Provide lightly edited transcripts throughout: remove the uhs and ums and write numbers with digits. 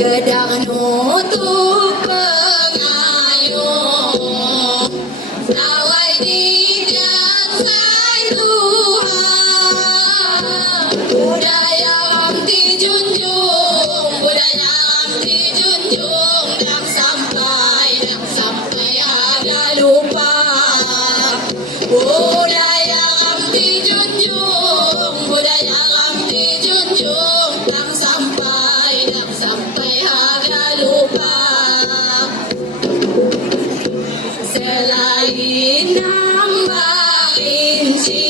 Gedang nutup pengayuh, lawai dijangsai Tuhan. Budaya amti junjung, budaya amti junjung, dan sampai ada lupa. Budaya amti junjung, budaya amti junjung, dan sampai ada lupa. Selain nambah rinci,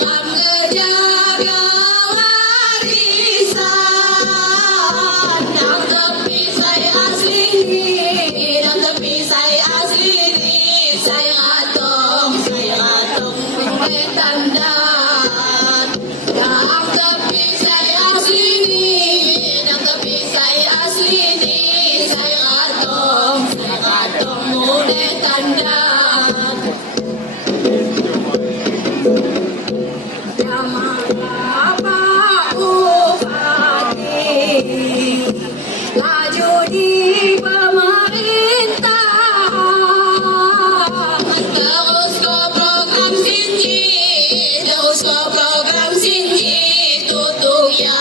menjaga warisan, dan tepi saya asli ni, dan tepi saya asli ni, saya ratong tandan, dan tepi saya asli ni, dan tepi saya asli ni, saya ratong mulai tandan. Laju di pemerintahan, terus ke program Sinji, tutup ya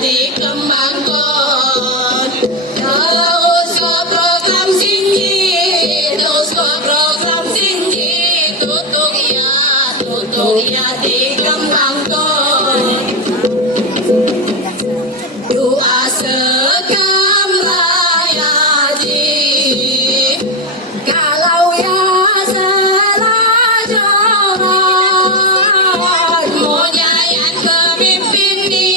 dikembangkan. Terus ke program Sinji, tutup ya dikembangkan. Doa sekam raya ji, kalau ya selajoran, munyayan pemimpin ni,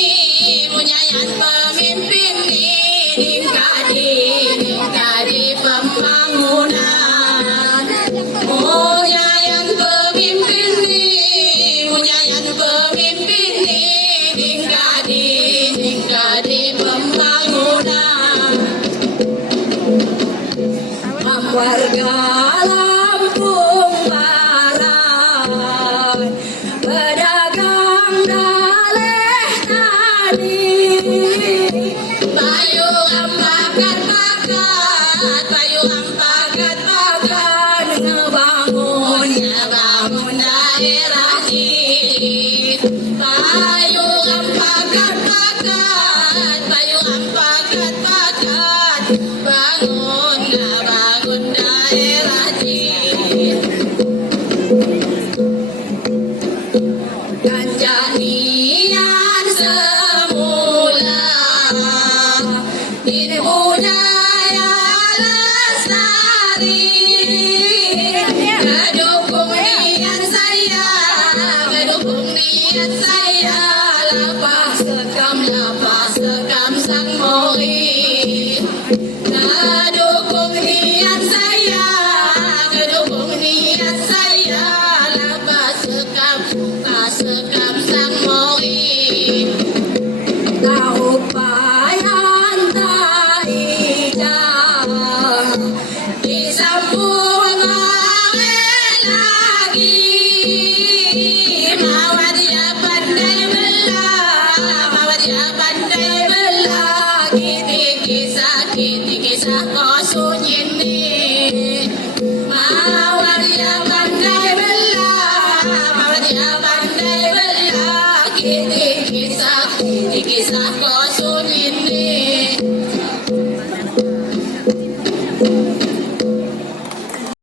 ningkadi pembangunan. Munyayan pemimpin ni, ningkadi pembangunan. Warga Lampung Barat, pedagang daleh tani, payung pakat, ngebangun daerah ini. Payung pakat, bangun daerah ini. Ganjanian semula, ini budaya lestari. Kedukung niat saya, lapas sekam sang murid. Kedukung niat saya, lapas sekam sang murid. Tahu payan tak hijau, disambung lagi. Mawar dia pandai belah, kisah kau sunyi ni. Mawar dia pandai belah, Kisah kau sunyi